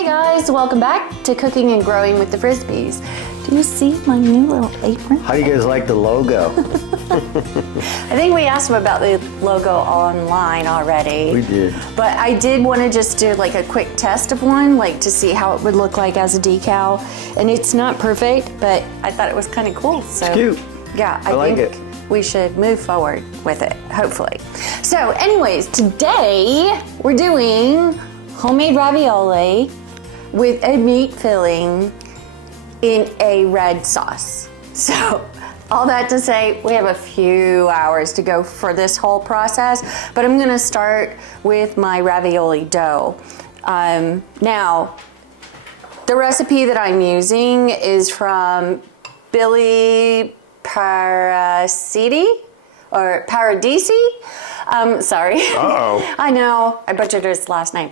Hey guys, welcome back to Cooking and Growing with the Frisbys. Do you see my new little apron? How do you guys like the logo? I think we asked them about the logo online already. We did. But I did want to just do like a quick test of one, like to see how it would look like as a decal. And it's not perfect, but I thought it was kind of cool. So It's cute. Yeah, I like think it. we should move forward with it, hopefully. So anyways, today we're doing homemade ravioli with a meat filling in a red sauce. So all that to say, we have a few hours to go for this whole process, but I'm gonna start with my ravioli dough. Now, the recipe that I'm using is from Billy Paradisi. Sorry. Uh-oh. I know, I butchered his last name.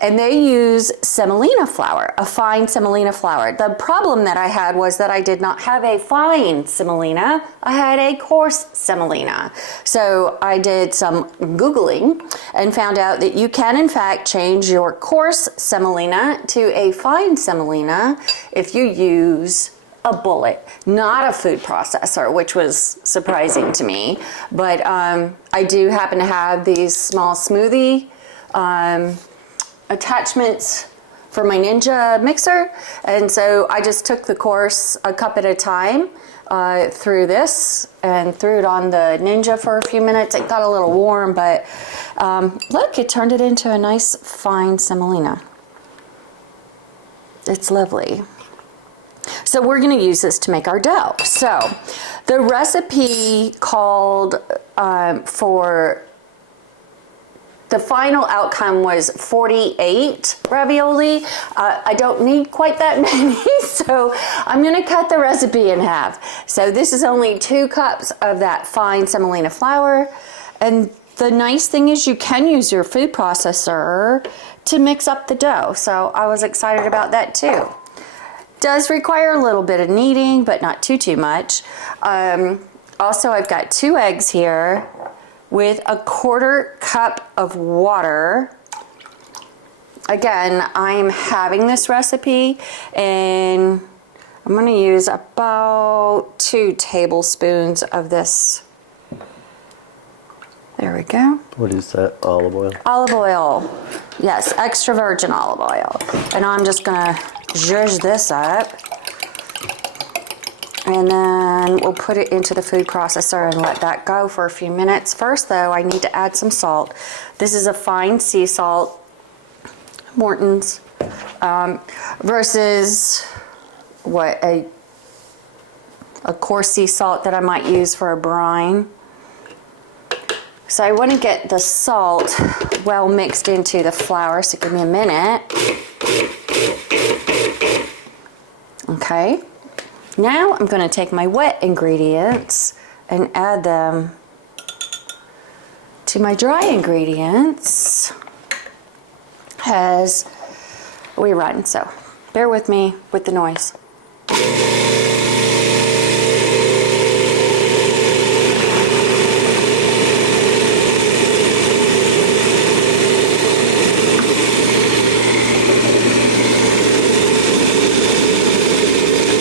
And they use semolina flour, a fine semolina flour. The problem that I had was that I did not have a fine semolina. I had a coarse semolina. So I did some Googling and found out that you can in fact change your coarse semolina to a fine semolina if you use a bullet, not a food processor, which was surprising to me. But I do happen to have these small smoothie attachments for my Ninja mixer, and so I just took the course a cup at a time through this and threw it on the Ninja for a few minutes. It got a little warm, but look, it turned it into a nice fine semolina. It's lovely. So we're going to use this to make our dough. So the recipe called for the final outcome was 48 ravioli. I don't need quite that many, so I'm gonna cut the recipe in half. So this is only 2 cups of that fine semolina flour. And the nice thing is you can use your food processor to mix up the dough. So I was excited about that too. Does require a little bit of kneading, but not too much. Also, I've got 2 eggs here with a 1/4 cup of water. Again, I'm having this recipe and I'm gonna use about 2 tablespoons of this. There we go. What is that? Olive oil? Olive oil. Yes, extra virgin olive oil. And I'm just gonna zhuzh this up. And then we'll put it into the food processor and let that go for a few minutes. First though, I need to add some salt. This is a fine sea salt, Morton's, versus what, a coarse sea salt that I might use for a brine. So I want to get the salt well mixed into the flour, so give me a minute. Okay. Now I'm going to take my wet ingredients and add them to my dry ingredients as we run. So bear with me with the noise.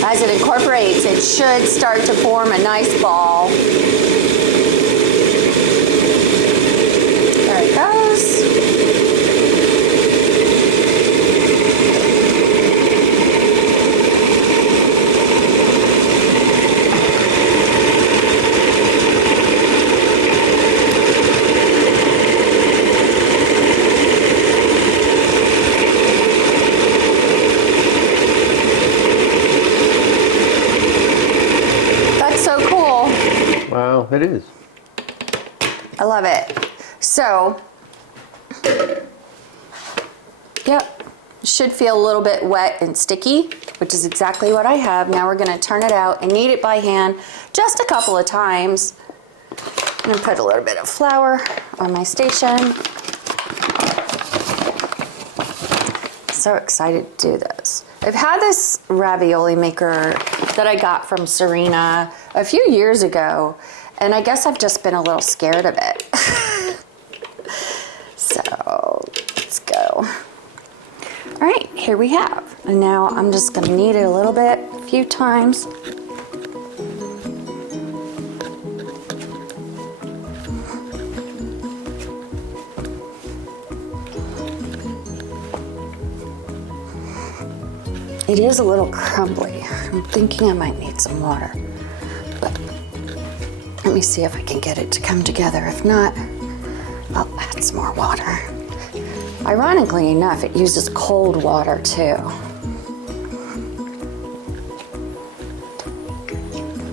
As it incorporates, it should start to form a nice ball. There it goes. Wow, it is. I love it. So, yep, should feel a little bit wet and sticky, which is exactly what I have. Now we're going to turn it out and knead it by hand just a couple of times. I'm going to put a little bit of flour on my station. So excited to do this. I've had this ravioli maker that I got from Serena a few years ago, and I guess I've just been a little scared of it. So let's go. here we have. And now I'm just gonna knead it a little bit, a few times. It is a little crumbly. I'm thinking I might need some water, but let me see if I can get it to come together. If not, I'll add some more water. Ironically enough, it uses cold water too.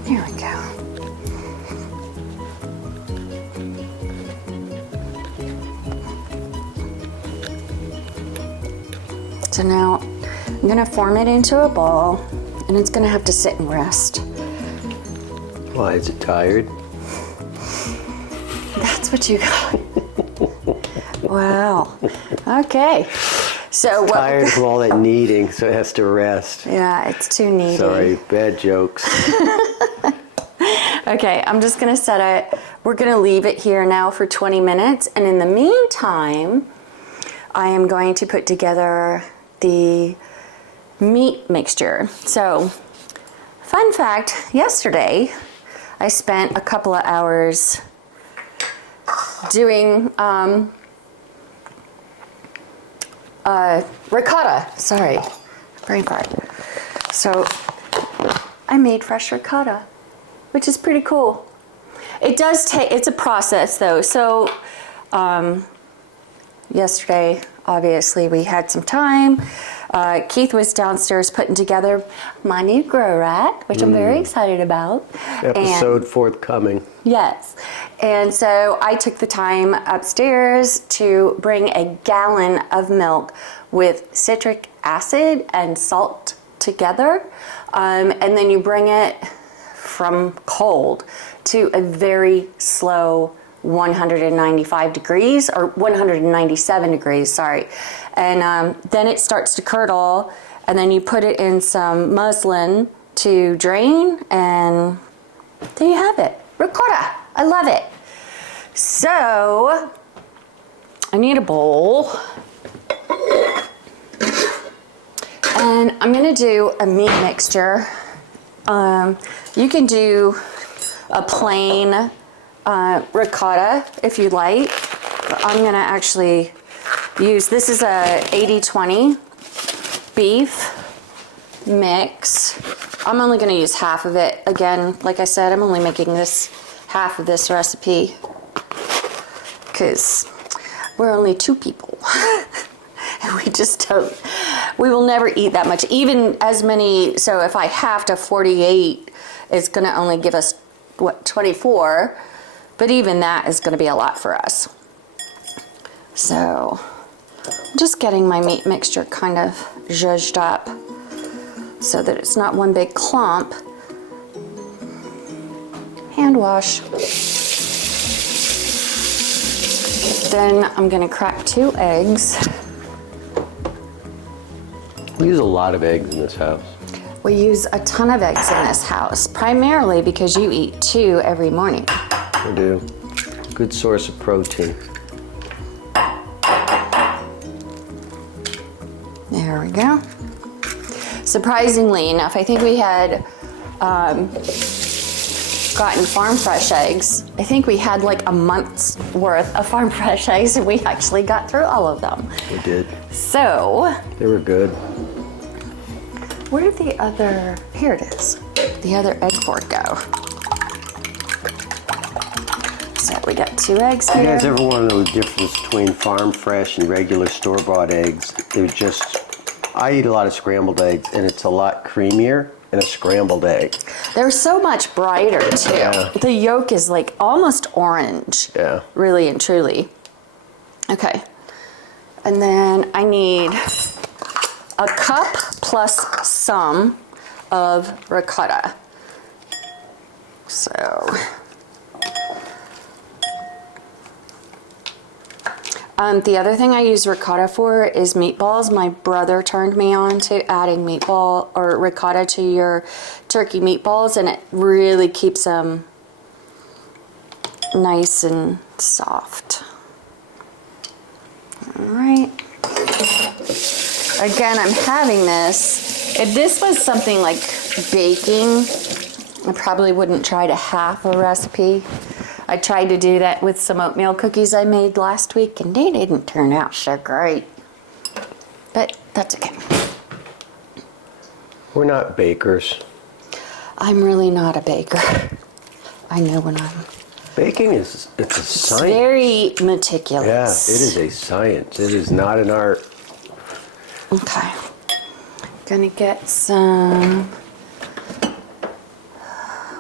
Here we go. So now I'm gonna form it into a ball, and it's gonna have to sit and rest. Why, is it tired? That's what you got. Wow. Okay. So what? Tired from all that kneading, so it has to rest. Yeah, it's too needy. Sorry, bad jokes. Okay, I'm just gonna set it. We're gonna leave it here now for 20 minutes, and in the meantime, I am going to put together the meat mixture. So, fun fact, yesterday I spent a couple of hours doing ricotta. Sorry, brain fart. So I made fresh ricotta, which is pretty cool. It does take, it's a process though. So yesterday, obviously we had some time. Keith was downstairs putting together my new grow rack, which I'm very excited about. Episode forthcoming. Yes. And so I took the time upstairs to bring a gallon of milk with citric acid and salt together. And then you bring it from cold to a very slow 195 degrees or 197 degrees, sorry. And then it starts to curdle, and then you put it in some muslin to drain, and there you have it. Ricotta. I love it. So I need a bowl, and I'm gonna do a meat mixture. You can do a plain ricotta if you like. I'm gonna actually use, this is a 80-20 beef mix. I'm only gonna use half of it. Again, like I said, I'm only making this half of this recipe because we're only 2 people. And we just don't, we will never eat that much. Even as many, so if I have to 48, it's gonna only give us, what, 24? But even that is gonna be a lot for us. So, I'm just getting my meat mixture kind of zhuzhed up so that it's not one big clump. Hand wash. Then I'm gonna crack 2 eggs. We use a lot of eggs in this house. We use a ton of eggs in this house, primarily because you eat 2 every morning. We do. Good source of protein. There we go. Surprisingly enough, I think we had gotten farm fresh eggs. I think we had like a month's worth of farm fresh eggs, and we actually got through all of them. We did. So, They were good. where did the other, here it is, the other egg fork go? So we got 2 eggs You here. guys ever want to know the difference between farm fresh and regular store-bought eggs? They're just, I eat a lot of scrambled eggs, and it's a lot creamier than a scrambled egg. They're so much brighter too. Yeah. The yolk is like almost orange. Yeah. Really and truly. Okay. And then I need a cup plus some of ricotta. So. The other thing I use ricotta for is meatballs. My brother turned me on to adding meatball or ricotta to your turkey meatballs, and it really keeps them nice and soft. All right. Again, I'm having this. If this was something like baking, I probably wouldn't try to half a recipe. I tried to do that with some oatmeal cookies I made last week, and they didn't turn out so great. But that's okay. We're not bakers. I'm really not a baker. I know when I'm... Baking it's a It's science. very meticulous. Yeah, it is a science. It is not an art. Okay. Gonna get some...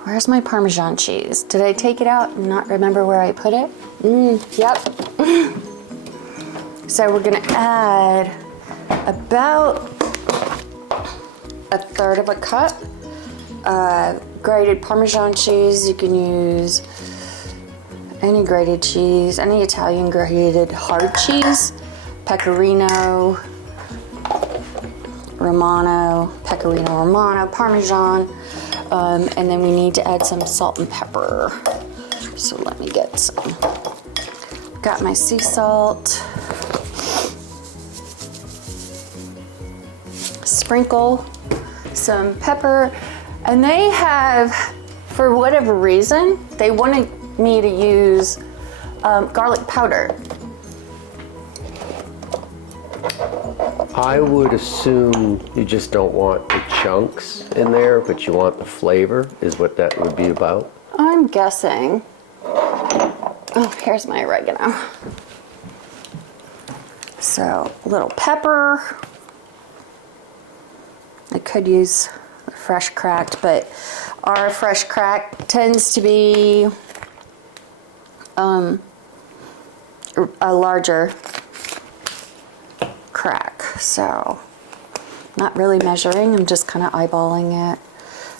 Where's my Parmesan cheese? Did I take it out and not remember where I put it? Yep. So we're gonna add about a third of a cup grated Parmesan cheese. You can use any grated cheese, any Italian grated hard cheese, Pecorino Romano, Parmesan, and then we need to add some salt and pepper. So let me get some. Got my sea salt. Sprinkle some pepper, and they have, for whatever reason, they wanted me to use garlic powder. I would assume you just don't want the chunks in there, but you want the flavor, is what that would be about. I'm guessing. Oh, here's my oregano. So, a little pepper. I could use fresh cracked, but our fresh cracked tends to be a larger crack. So, not really measuring, I'm just kind of eyeballing it.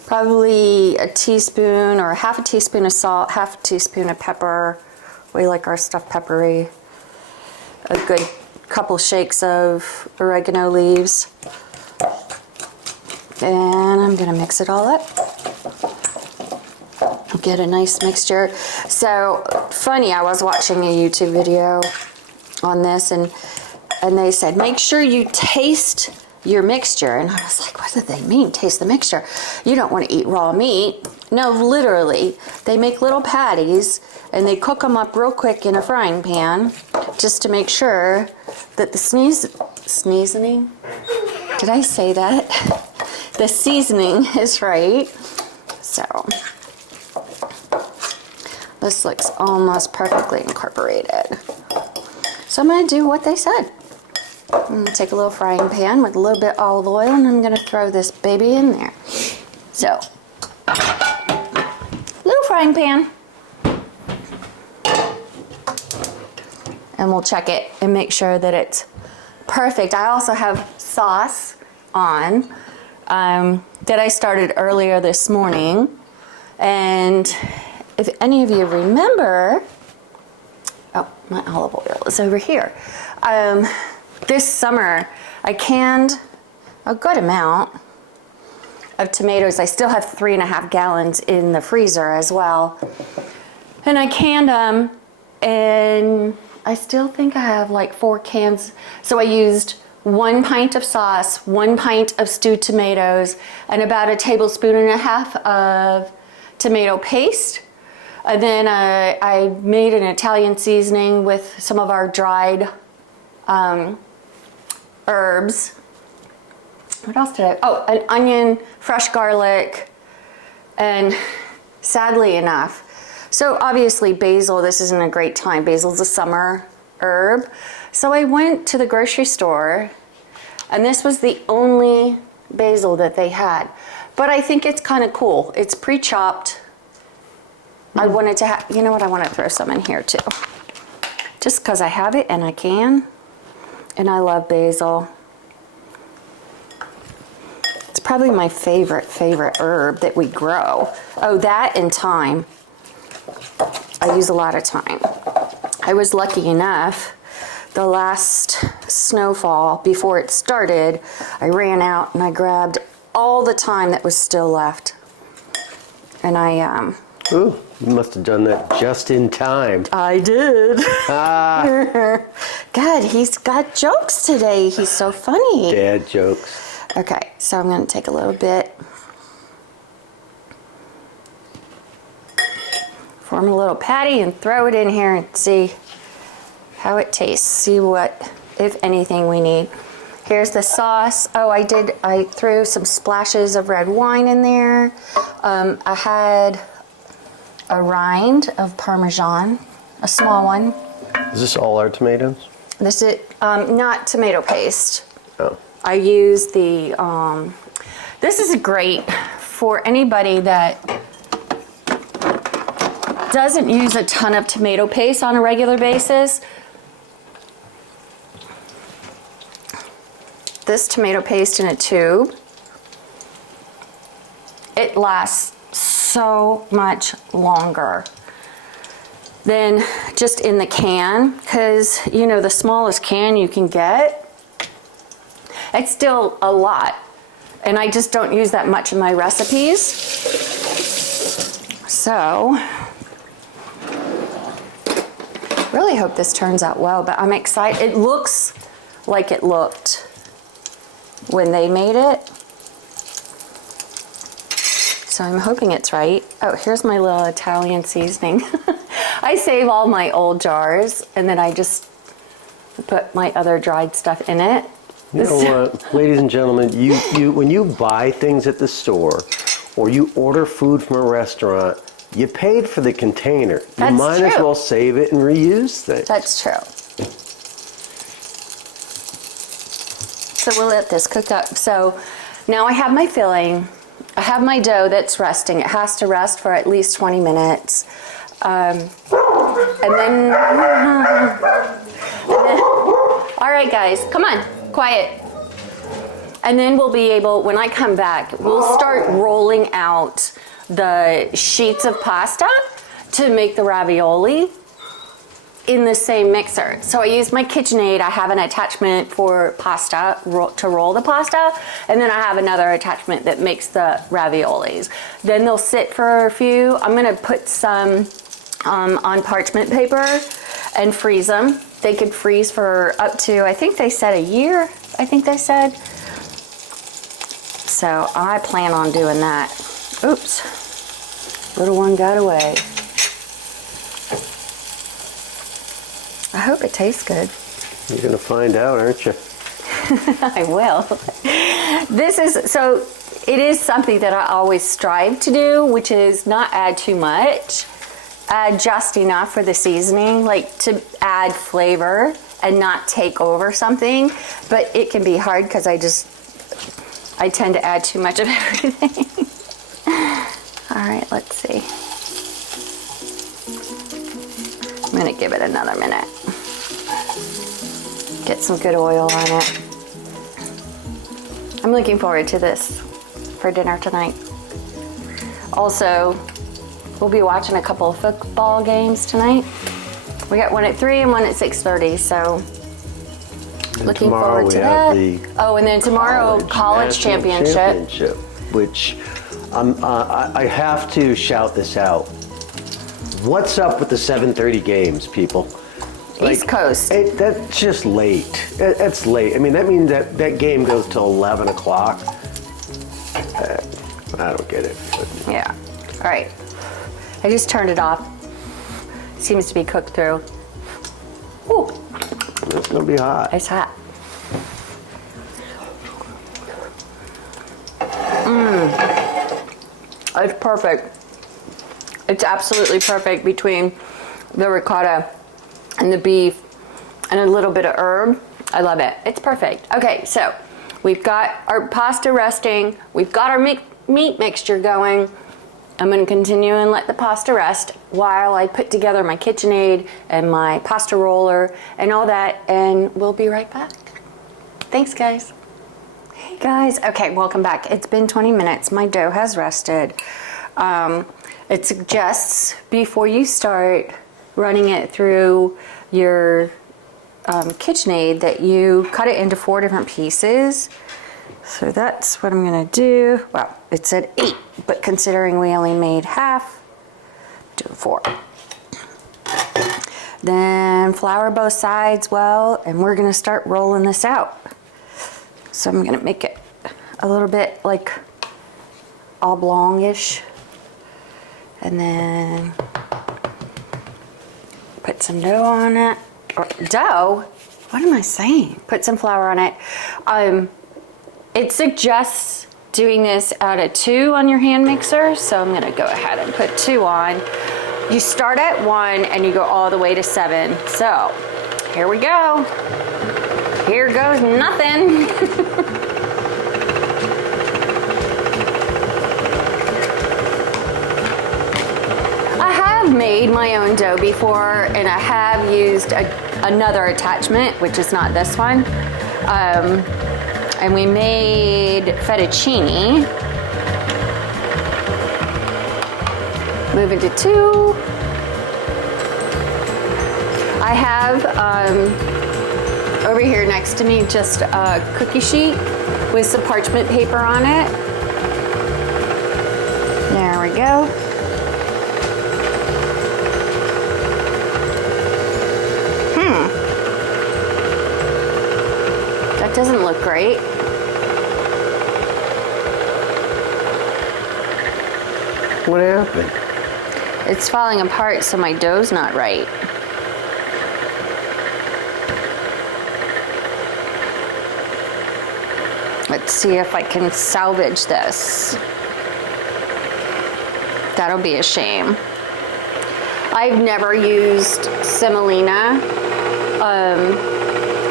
Probably a teaspoon or half a teaspoon of salt, half a teaspoon of pepper. We like our stuff peppery. A good couple shakes of oregano leaves. And I'm gonna mix it all up. Get a nice mixture. So funny, I was watching a YouTube video on this, and they said, make sure you taste your mixture. And I was like, what do they mean, taste the mixture? You don't want to eat raw meat. No, literally. They make little patties and they cook them up real quick in a frying pan just to make sure that the seasoning, did I say that? The seasoning is right. So this looks almost perfectly incorporated. So I'm going to do what they said. I'm going to take a little frying pan with a little bit of olive oil, and I'm going to throw this baby in there. So, little frying pan. And we'll check it and make sure that it's perfect. I also have sauce on that I started earlier this morning. And if any of you remember, oh, my olive oil is over here. This summer, I canned a good amount of tomatoes. I still have 3.5 gallons in the freezer as well. And I canned them, and I still think I have like 4 cans. So I used 1 pint of sauce, 1 pint of stewed tomatoes, and about 1.5 tablespoons of tomato paste. And then I made an Italian seasoning with some of our dried herbs. What else did I? Oh, an onion, fresh garlic, and sadly enough, so obviously basil, this isn't a great time. Basil's a summer herb. So I went to the grocery store, and this was the only basil that they had. But I think it's kind of cool. It's pre-chopped. I wanted to have, you know what, I want to throw some in here too. Just because I have it and I can. And I love basil. It's probably my favorite herb that we grow. Oh, that and thyme. I use a lot of thyme. I was lucky enough, the last snowfall, before it started, I ran out and I grabbed all the thyme that was still left. And I, Ooh, you must have done that just in time. I did. God, he's got jokes today. He's so funny. Dad jokes. Okay, so I'm going to take a little bit. Form a little patty and throw it in here and see how it tastes. See what, if anything, we need. Here's the sauce. Oh, I threw some splashes of red wine in there. I had a rind of Parmesan, a small one. Is this all our tomatoes? This is not tomato paste. Oh. I use the, this is great for anybody that doesn't use a ton of tomato paste on a regular basis. This tomato paste in a tube, it lasts so much longer than just in the can, because you know the smallest can you can get, it's still a lot, and I just don't use that much in my recipes. So really hope this turns out well, but I'm excited. It looks like it looked when they made it, so I'm hoping it's right. Oh, here's my little Italian seasoning. I save all my old jars and then I just put my other dried stuff in it. You know what, ladies and gentlemen, you when you buy things at the store or you order food from a restaurant, you paid for the container. You might as well save it and reuse things. That's true. So we'll let this cook up. So now I have my filling. I have my dough that's resting. It has to rest for at least 20 minutes. And then, all right guys, come on, quiet. And then we'll be able, when I come back, we'll start rolling out the sheets of pasta to make the ravioli in the same mixer. So I use my KitchenAid. I have an attachment for pasta, to roll the pasta, and then I have another attachment that makes the raviolis. Then they'll sit for a few. I'm gonna put some on parchment paper and freeze them. They could freeze for up to, I think they said a year, I think they said. So I plan on doing that. Oops, little one got away. I hope it tastes good. You're gonna find out, aren't you? I will. This is, so it is something that I always strive to do, which is not add too much, add just enough for the seasoning, like to add flavor and not take over something. But it can be hard because I tend to add too much of everything. All right, let's see. I'm gonna give it another minute. Get some good oil on it. I'm looking forward to this for dinner tonight. Also, we'll be watching a couple of football games tonight. We got one at 3 and one at 6:30, so looking forward to that. Oh, and then tomorrow, college championship. Which I have to shout this out. What's up with the 7:30 games, people? East Coast. That's just late. That's late. I mean, that means that game goes till 11 o'clock. I don't get it. But. Yeah. All right. I just turned it off. Seems to be cooked through. Ooh. It's gonna be hot. It's hot. It's perfect. It's absolutely perfect between the ricotta and the beef and a little bit of herb. I love it. It's perfect. Okay, so we've got our pasta resting. We've got our meat mixture going. I'm going to continue and let the pasta rest while I put together my KitchenAid and my pasta roller and all that, and we'll be right back. Thanks, guys. Hey, guys. Okay, welcome back. It's been 20 minutes. My dough has rested. It suggests before you start running it through your KitchenAid that you cut it into 4 different pieces. So that's what I'm gonna do. Well, it said 8, but considering we only made half, do 4. Then flour both sides well, and we're gonna start rolling this out. So I'm gonna make it a little bit like oblong-ish. And then put some dough on it. Or dough? What am I saying? Put some flour on it. It suggests doing this out of 2 on your hand mixer, so I'm gonna go ahead and put 2 on. You start at 1 and you go all the way to 7. So here we go. Here goes nothing. I have made my own dough before, and I have used another attachment, which is not this one. And we made fettuccine. Moving to 2. I have over here next to me just a cookie sheet with some parchment paper on it. There we go. That doesn't look great. What happened? It's falling apart, so my dough's not right. Let's see if I can salvage this. That'll be a shame. I've never used semolina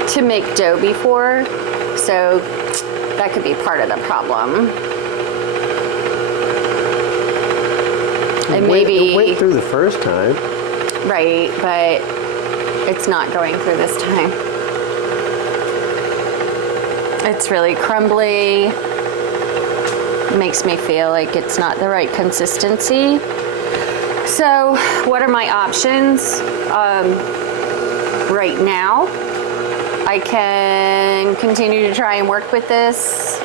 to make dough before, so that could be part of the problem. And maybe it went through the first time. Right, but it's not going through this time. It's really crumbly. It makes me feel like it's not the right consistency. So what are my options? Right now, I can continue to try and work with this.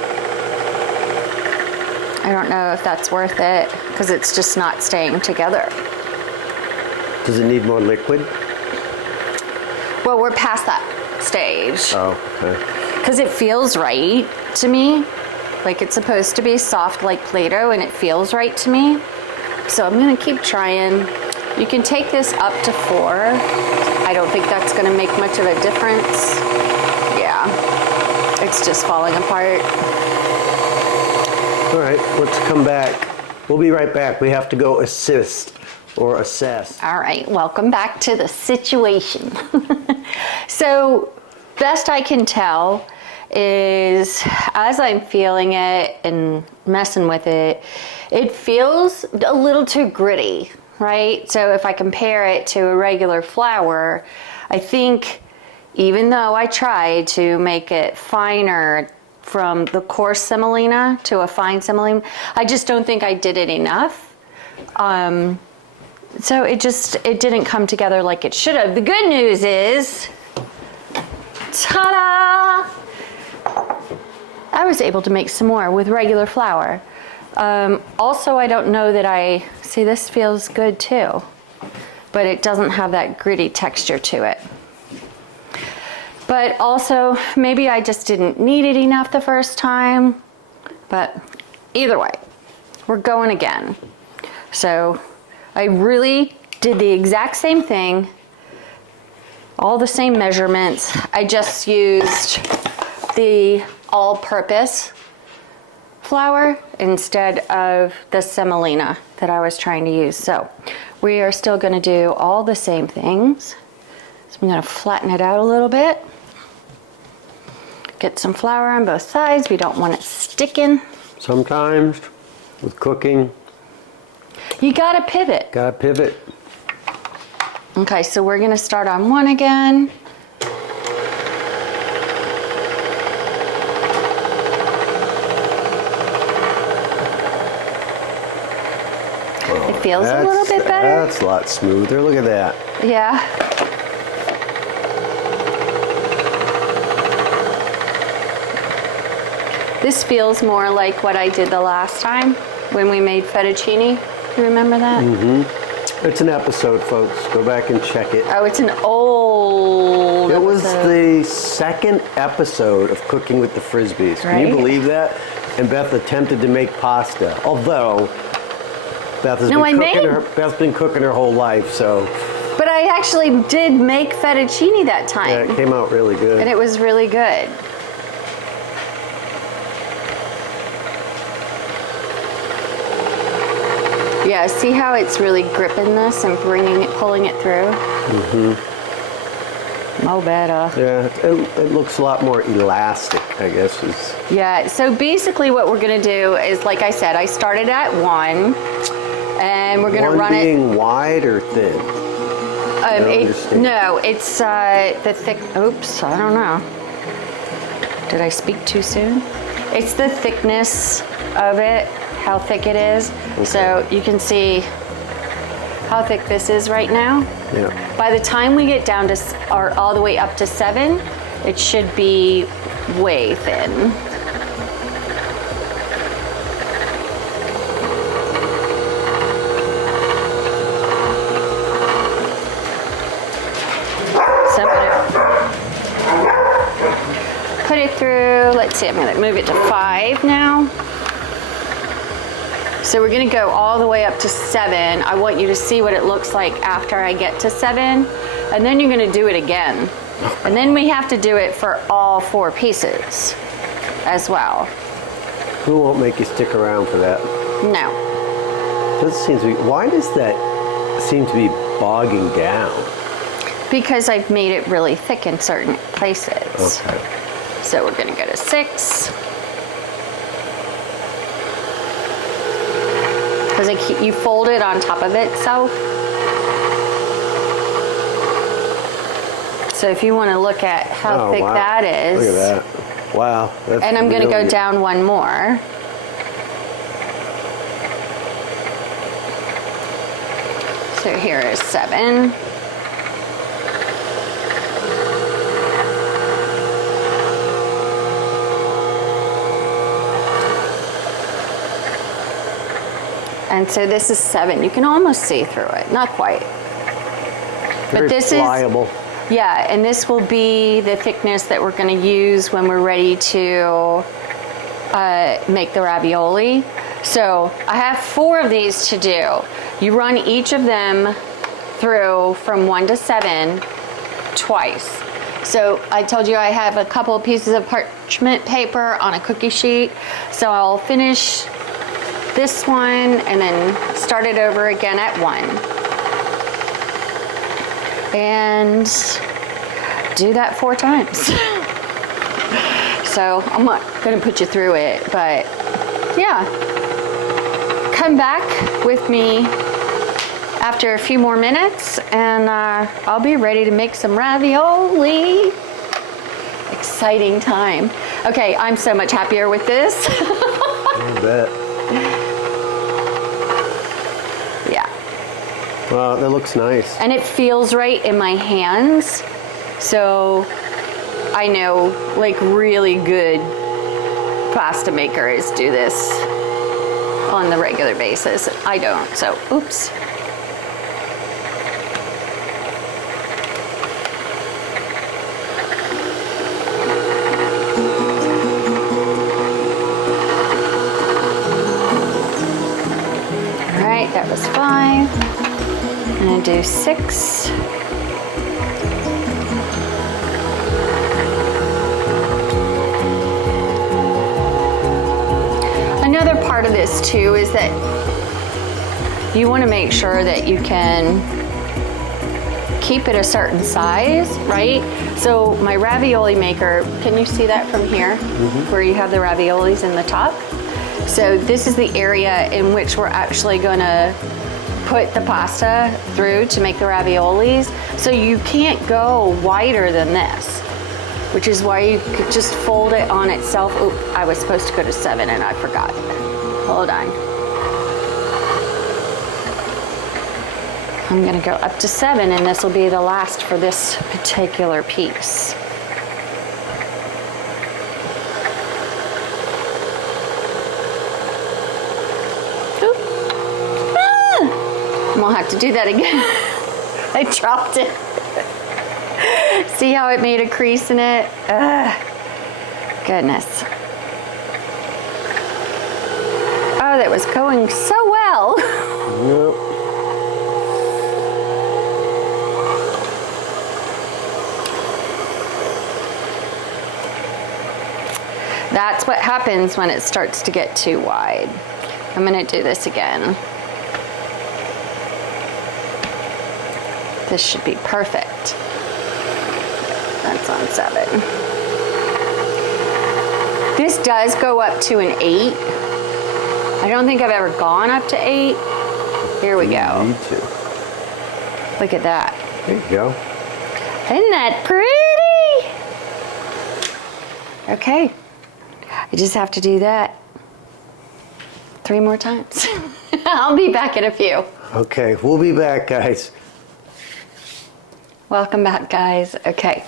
I don't know if that's worth it because it's just not staying together. Does it need more liquid? Well, we're past that stage. Oh, okay. Because it feels right to me. Like it's supposed to be soft like Play-Doh, and it feels right to me. So I'm gonna keep trying. You can take this up to 4. I don't think that's gonna make much of a difference. Yeah, it's just falling apart. All right, let's come back. We'll be right back. We have to go assess. All right, welcome back to the situation. So, best I can tell is as I'm feeling it and messing with it, it feels a little too gritty, right? So if I compare it to a regular flour, I think even though I tried to make it finer from the coarse semolina to a fine semolina, I just don't think I did it enough. So it didn't come together like it should have. The good news is, ta-da! I was able to make some more with regular flour. Also, I don't know that see this feels good too, but it doesn't have that gritty texture to it. But also, maybe I just didn't knead it enough the first time, but either way, we're going again. So I really did the exact same thing, all the same measurements. I just used the all-purpose flour instead of the semolina that I was trying to use. So we are still going to do all the same things. So I'm going to flatten it out a little bit. Get some flour on both sides. We don't want it sticking. Sometimes with cooking, you gotta pivot. gotta pivot. Okay, so we're gonna start on 1 again. It feels a little bit better. That's a lot smoother. Look at that. Yeah. This feels more like what I did the last time when we made fettuccine. You remember that? Mm-hmm. It's an episode, folks. Go back and check it. Oh, it's an old It was episode. the second episode of Cooking with the Frisbees. Can you Right. believe that? And Beth attempted to make pasta. Although Beth's been cooking her whole life, so But I actually did make fettuccine that yeah, time. it came out really good. And it was really good. Yeah, see how it's really gripping this and pulling it through? Mm-hmm. Mo better. Yeah, it looks a lot more elastic, I guess. Yeah, so basically what we're gonna do is, like I said, I started at 1, and we're gonna run it. One being wide or thin? No, it's the thick, oops, I don't know. Did I speak too soon? It's the thickness of it, how thick it is. Okay. So you can see how thick this is right now. Yeah. By the time we get down to, or all the way up to 7, it should be way thin. So I'm gonna put it through, let's see, I'm gonna move it to 5 now. So we're gonna go all the way up to 7. I want you to see what it looks like after I get to 7. And then you're gonna do it again. And then we have to do it for all 4 pieces as well. Who won't make you stick around for that? No. Why does that seem to be bogging down? Because I've made it really thick in certain places. Okay. So we're gonna go to 6. Because you fold it on top of itself. So if you want to look at how thick wow. that is. Look at that. Wow. That's And I'm going to go really- down 1 more. So here is 7. And so this is 7. You can almost see through it. Not quite. Very But this pliable. Yeah, and this will be the thickness that we're going to use when we're ready to make the ravioli. So I have 4 of these to do. You run each of them through from 1 to 7 twice. So I told you I have a couple of pieces of parchment paper on a cookie sheet. So I'll finish this one and then start it over again at 1. And do that 4 times. So I'm not gonna put you through it, but yeah. Come back with me after a few more minutes and I'll be ready to make some ravioli. Exciting time. Okay, I'm so much happier with this. I bet. Yeah. Well, that looks nice. And it feels right in my hands. So I know like really good pasta makers do this on the regular basis. I don't, so oops. All right, that was 5. I'm gonna do 6. Another part of this too is that you want to make sure that you can keep it a certain size, right? So my ravioli maker, can you see that from here? Where you have the raviolis in the top? So this is the area in which we're actually going to put the pasta through to make the raviolis. So you can't go wider than this, which is why you could just fold it on itself. Oh, I was supposed to go to 7 and I forgot. Hold on. I'm gonna go up to 7 and this will be the last for this particular piece. We'll have to do that again. I dropped it. See how it made a crease in it? Ugh. Goodness. Oh, that was going so well. Yep. That's what happens when it starts to get too wide. I'm gonna do this again. This should be perfect. That's on 7. This does go up to an 8. I don't think I've ever gone up to 8. Here we go. You need to. Look at that. There you go. Isn't that pretty? Okay. I just have to do that 3 more times. I'll be back in a few. Okay, we'll be back, guys. Welcome back, guys. Okay.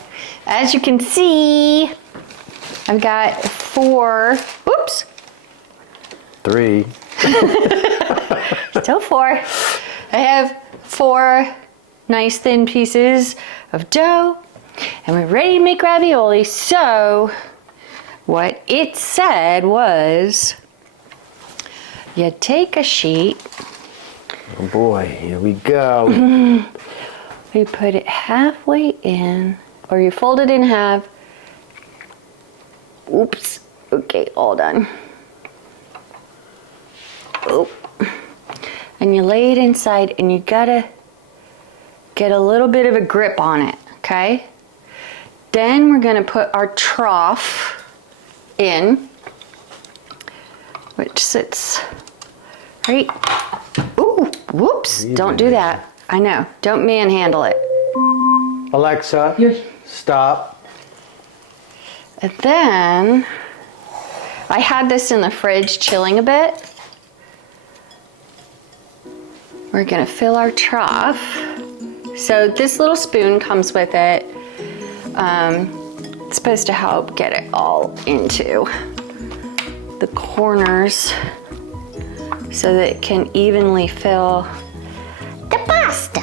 As you can see, I've got 4. Oops. 3. Still 4. I have 4 nice thin pieces of dough, and we're ready to make ravioli. So what it said was, you take a sheet. Oh boy, here we go. You put it halfway in, or you fold it in half. Oops. Okay, all done. Oh. And you lay it inside, and you gotta get a little bit of a grip on it, okay? Then we're gonna put our trough in, which sits right. Ooh, whoops! Don't do that. I know. Don't manhandle it. Alexa, yes. Stop. And then I had this in the fridge chilling a bit. We're gonna fill our trough. So this little spoon comes with it. It's supposed to help get it all into the corners so that it can evenly fill the pasta.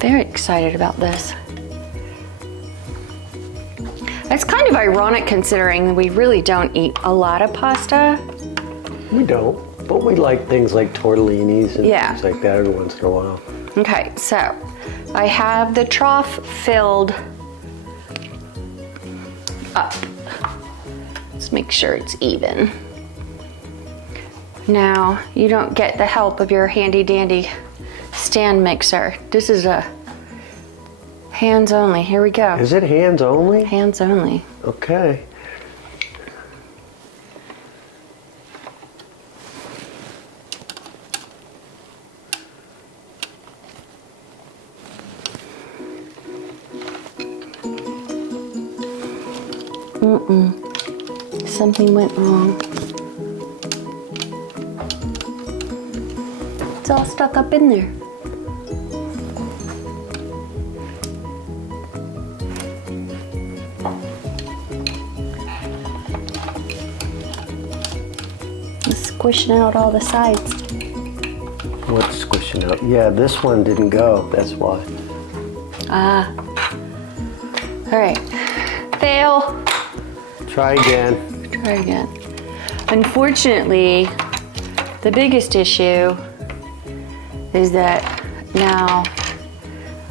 Very excited about this. It's kind of ironic considering that we really don't eat a lot of pasta. We don't, but we like things like tortellinis and Yeah. things like that every once in a while. Okay, so I have the trough filled up. Let's make sure it's even. Now, you don't get the help of your handy dandy stand mixer. This is a hands only. Here we go. Is it hands only? Hands only. Okay. Something went wrong. It's all stuck up in there. It's squishing out all the sides. What's squishing out? Yeah, this one didn't go. That's why. Ah. All right. Fail. Try again. Try again. Unfortunately, the biggest issue is that now,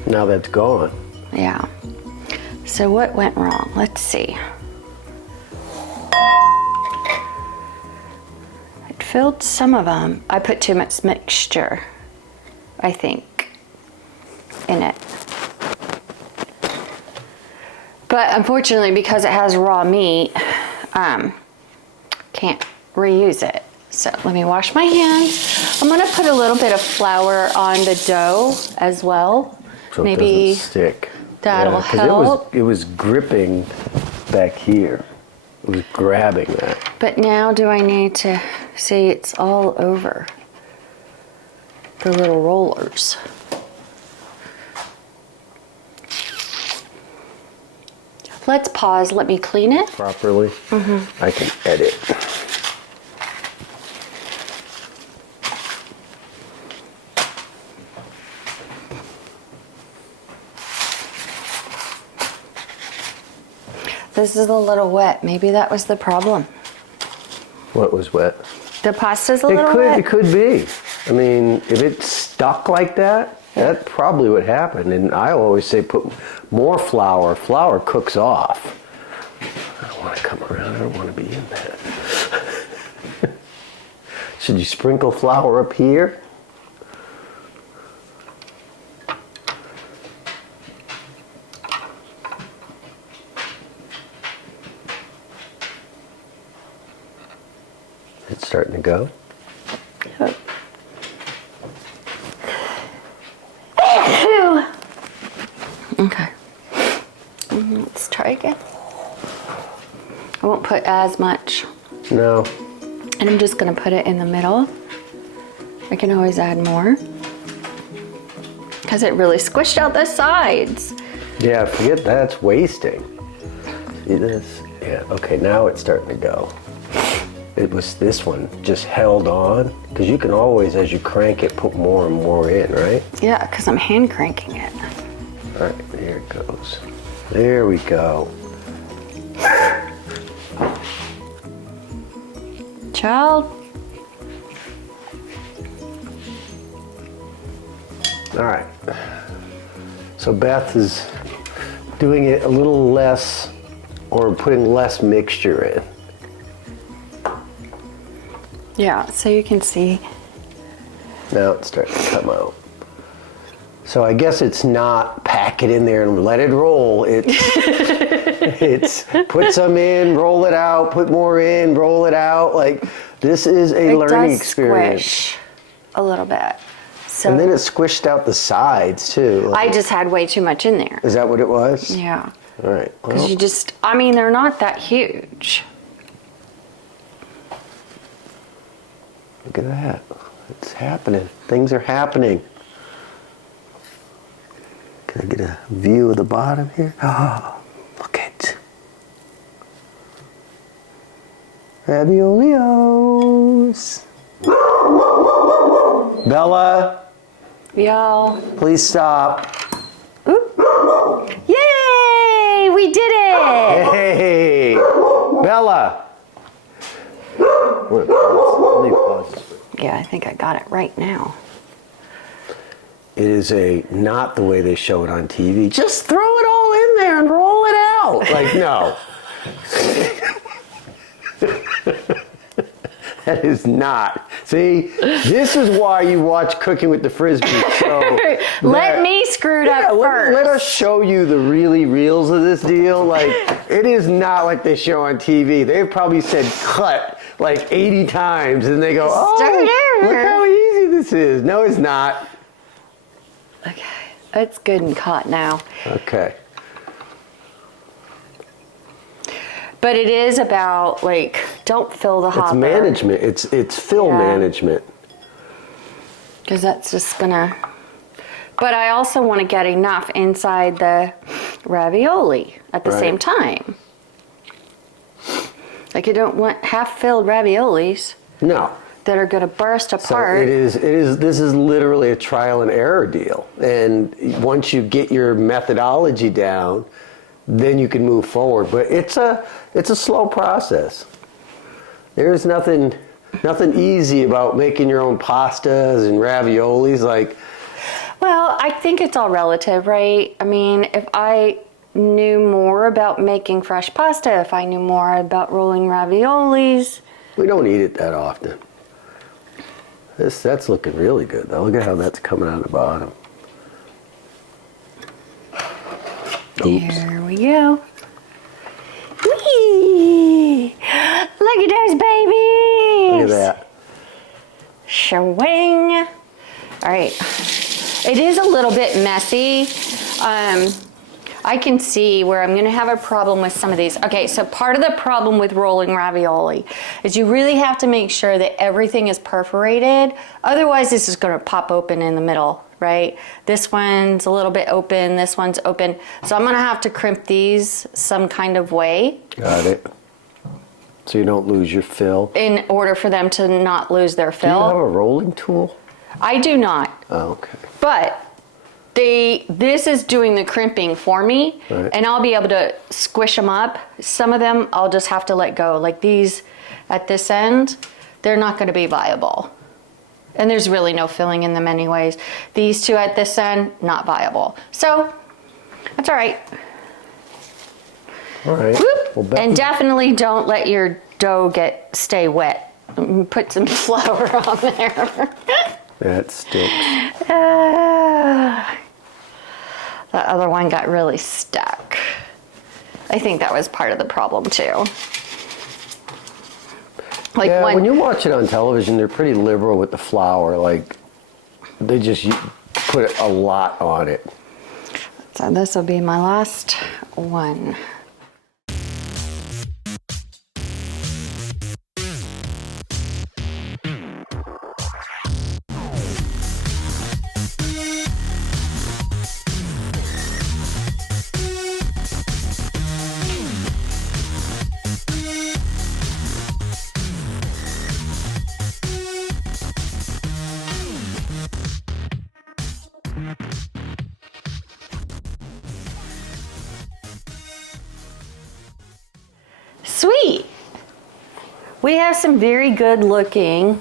that's gone. yeah. So what went wrong? Let's see. It filled some of them. I put too much mixture, I think, in it. But unfortunately, because it has raw meat, can't reuse it. So let me wash my hands. I'm gonna put a little bit of flour on the dough as well. So Maybe it doesn't stick. that'll 'cause help. It was gripping back here. It was grabbing that. But now do I need to see it's all over the little rollers? Let's pause. Let me clean it. Properly. I can edit. this is a little wet. Maybe that was the problem. What was wet? The pasta's a little wet. It could be. I mean, if it's stuck like that, that's probably what happened. And I always say put more flour. Flour cooks off. I don't want to come around. I don't want to be in that. Should you sprinkle flour up here? It's starting to go. Okay. Let's try again. I won't put as much. No. And I'm just gonna put it in the middle. I can always add more. Because it really squished out the sides. Yeah, forget that. It's wasting. See this? Yeah, okay, now it's starting to go. It was this one just held on. Because you can always, as you crank it, put more and more in, right? Yeah, because I'm hand cranking it. All right, there it goes. There we go. Child. All right. So Beth is doing it a little less, or putting less mixture in. Yeah, so you can see. Now it's starting to come out. So I guess it's not pack it in there and let it roll. It's put some in, roll it out, put more in, roll it out. Like, this is a learning experience. Squish a little bit. So And then it squished out the sides too. I just had way too much in there. Is that what it was? Yeah. All right. Because Well, you just, I mean, they're not that huge. look at that. It's happening. Things are happening. Can I get a view of the bottom here? Oh, look it. Raviolios. Bella, Y'all. please stop. Yay! We did it! Hey, Bella. Let me pause this. Yeah, I think I got it right now. It is not the way they show it on TV. Just throw it all in there and roll it out. Like, no. That is not. See, this is why you watch Cooking with the Frisby show. Let me screw it up first. Let us show you the really reels of this deal. Like, it is not like they show on TV. They've probably said cut like 80 times and they go, oh, look how easy this is. No, it's not. Okay, it's good and caught now. Okay. But it is about, like, don't fill the hopper. It's management. It's fill management. Because that's just gonna... But I also want to get enough inside the ravioli at the same time. Like, I don't want half-filled raviolis. No. That are gonna burst apart. So this is literally a trial and error deal. And once you get your methodology down, then you can move forward. But it's a slow process. There's nothing easy about making your own pastas and raviolis. Like, well, I think it's all relative, right? I mean, if I knew more about making fresh pasta, if I knew more about rolling raviolis. we don't eat it that often. That's looking really good though. Look at how that's coming out of the bottom. Oops. There we go. Whee! Look at those babies! Look at that. Shwing! All right. It is a little bit messy. I can see where I'm going to have a problem with some of these. Okay, so part of the problem with rolling ravioli is you really have to make sure that everything is perforated. Otherwise, this is going to pop open in the middle, right? This one's a little bit open, this one's open. So I'm going to have to crimp these some kind of way. Got it. So you don't lose your fill. In order for them to not lose their Do you have fill. a rolling tool? I do not. Oh, okay. But This is doing the crimping for me, Right. and I'll be able to squish them up. Some of them I'll just have to let go. Like these at this end, they're not going to be viable. And there's really no filling in them anyways. These two at this end, not viable. So that's all right. All right. Whoop. Well, Becky, And definitely don't let your dough stay wet. Put some flour on there. that sticks. The other one got really stuck. I think that was part of the problem too. Like Yeah, when you watch it on television, they're pretty liberal with the flour. Like, they just put a lot on it. So this will be my last one. Sweet. We have some very good looking,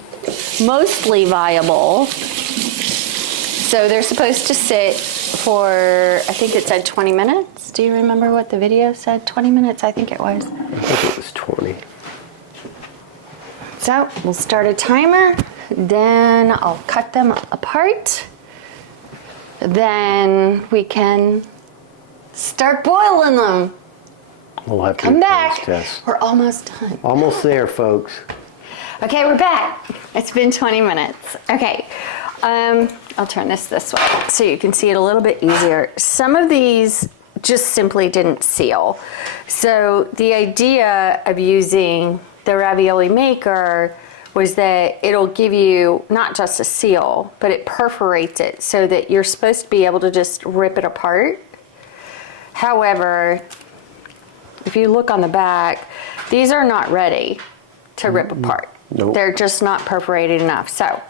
mostly viable. So they're supposed to sit for, I think it said 20 minutes. Do you remember what the video said? 20 minutes, I think it was. I think it was 20. So we'll start a timer. Then I'll cut them apart. Then we can start boiling them. We'll have to Come do back. taste tests. We're almost done. Almost there, folks. Okay, we're back. It's been 20 minutes. Okay, I'll turn this way so you can see it a little bit easier. Some of these just simply didn't seal. So the idea of using the ravioli maker was that it'll give you not just a seal, but it perforates it so that you're supposed to be able to just rip it apart. However, if you look on the back, these are not ready to rip apart. Nope. They're just not perforated enough. So,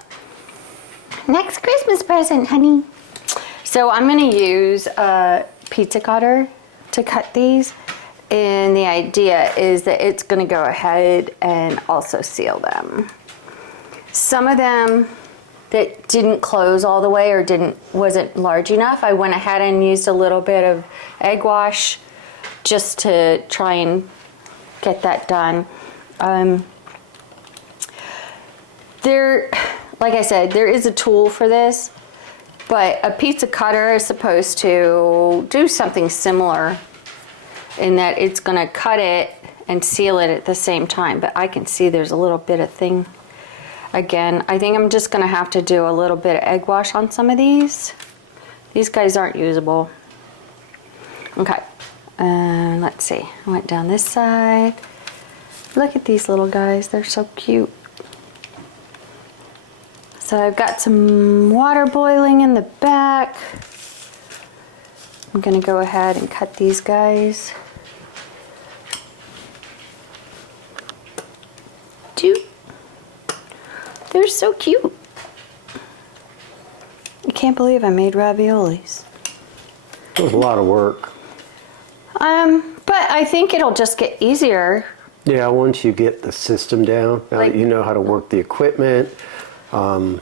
next Christmas present, honey. So I'm gonna use a pizza cutter to cut these. And the idea is that it's gonna go ahead and also seal them. Some of them that didn't close all the way or wasn't large enough, I went ahead and used a little bit of egg wash just to try and get that done. Like I said, there is a tool for this, but a pizza cutter is supposed to do something similar in that it's gonna cut it and seal it at the same time. But I can see there's a little bit of thing. Again, I think I'm just gonna have to do a little bit of egg wash on some of these. These guys aren't usable. Okay. Let's see, I went down this side. Look at these little guys, they're so cute. So I've got some water boiling in the back. I'm gonna go ahead and cut these guys. They're so cute. I can't believe I made raviolis. It was a lot of work. But I think it'll just get easier. Yeah, once you get the system down, now that you know how to work the equipment. That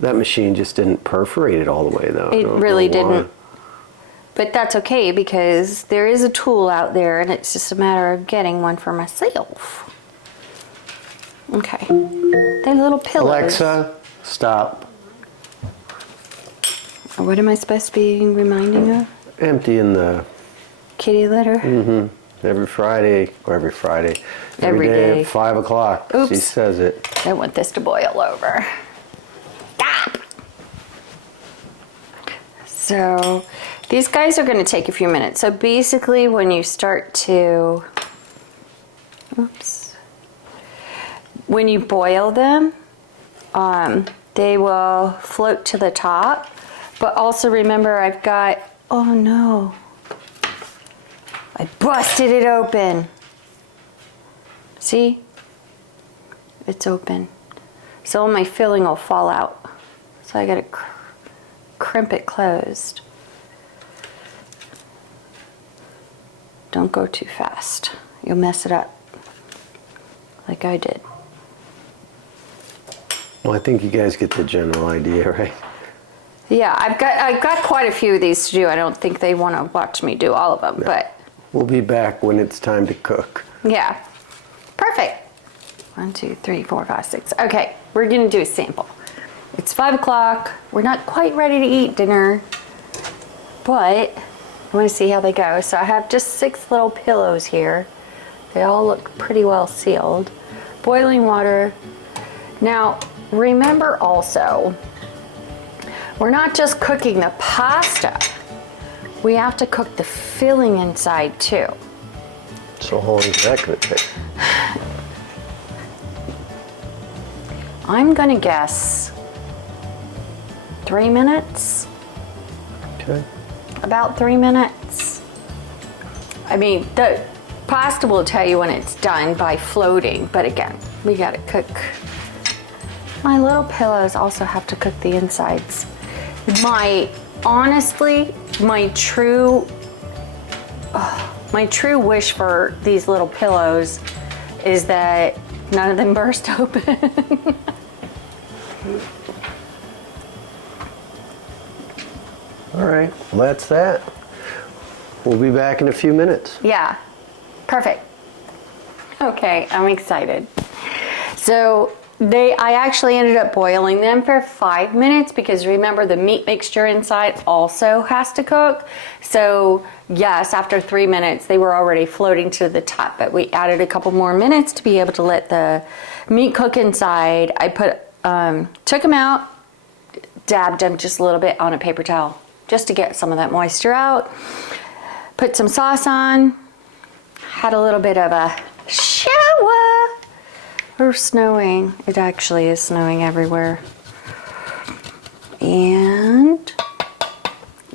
machine just didn't perforate it all the way, though. It really didn't. But that's okay because there is a tool out there and it's just a matter of getting one for myself. Okay. They're little pillows. Alexa, stop. What am I supposed to be reminding of? Emptying the Kitty litter? every Friday. Every day. At 5 o'clock. Oops. She says it. I want this to boil over. Stop! So these guys are going to take a few minutes. So basically when you start to, when you boil them, they will float to the top. But also remember I've got, oh no, I busted it open. See? It's open. So my filling will fall out. So I gotta crimp it closed. Don't go too fast. You'll mess it up, like I did. Well, I think you guys get the general idea, right? Yeah, I've got quite a few of these to do. I don't think they want to watch me do all of them, No. but We'll be back when it's time to cook. yeah, perfect. 1, 2, 3, 4, 5, 6. Okay, we're gonna do a sample. It's 5 o'clock. We're not quite ready to eat dinner, but I want to see how they go. So I have just 6 little pillows here. They all look pretty well sealed. Boiling water. Now, remember also, we're not just cooking the pasta. We have to cook the filling inside too. So how long is that going to take? I'm gonna guess 3 minutes. Okay. About 3 minutes. I mean, the pasta will tell you when it's done by floating, but again, we gotta cook. My little pillows also have to cook the insides. Honestly, my true wish for these little pillows is that none of them burst open. All right, well, that's that. We'll be back in a few minutes. Yeah, perfect. Okay, I'm excited. So I actually ended up boiling them for 5 minutes because remember the meat mixture inside also has to cook. So yes, after 3 minutes they were already floating to the top, but we added a couple more minutes to be able to let the meat cook inside. I took them out, dabbed them just a little bit on a paper towel just to get some of that moisture out. Put some sauce on, had a little bit of a shower. We're snowing. It actually is snowing everywhere. And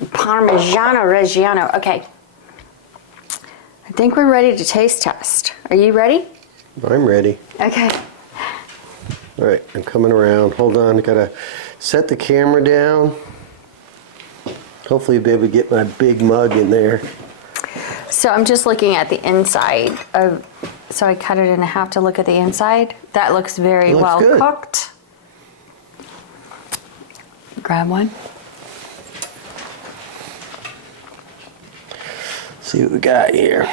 Parmigiano Reggiano. Okay. I think we're ready to taste test. Are you ready? I'm ready. Okay. All right, I'm coming around. Hold on, I gotta set the camera down. Hopefully you'll be able to get my big mug in there. So I'm just looking at the inside of, so I cut it in half to look at the inside. That looks very Looks well good. cooked. Grab one. See what we got here.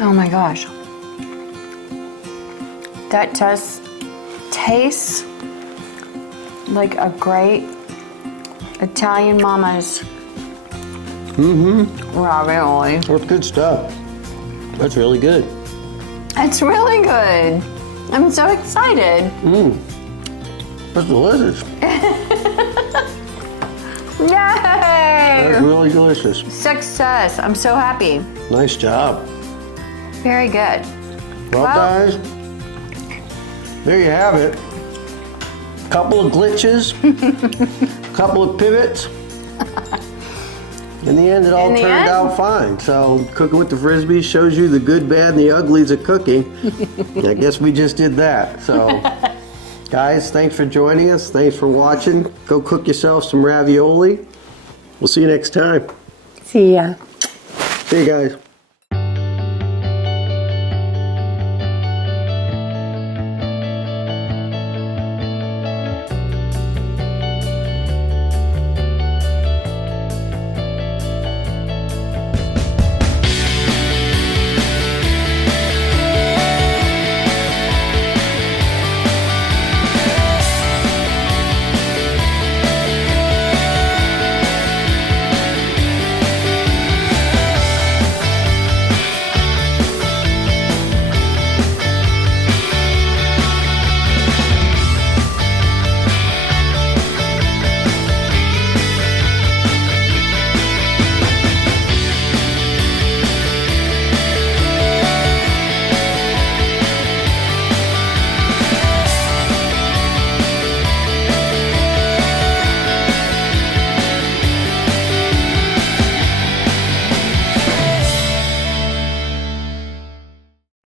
Oh my gosh. That just tastes like a great Italian mama's ravioli. That's good stuff. That's really good. It's really good. I'm so excited. That's delicious. Yay! That's really delicious. Success. I'm so happy. Nice job. Very good. Well, Well- guys, there you have it. Couple of glitches, couple of pivots. In the end, it all In the turned end? out fine. So, cooking with the Frisby shows you the good, bad, and the uglies of cooking. I guess we just did that. So, guys, thanks for joining us. Thanks for watching. Go cook yourself some ravioli. We'll see you next time. See ya. See you guys.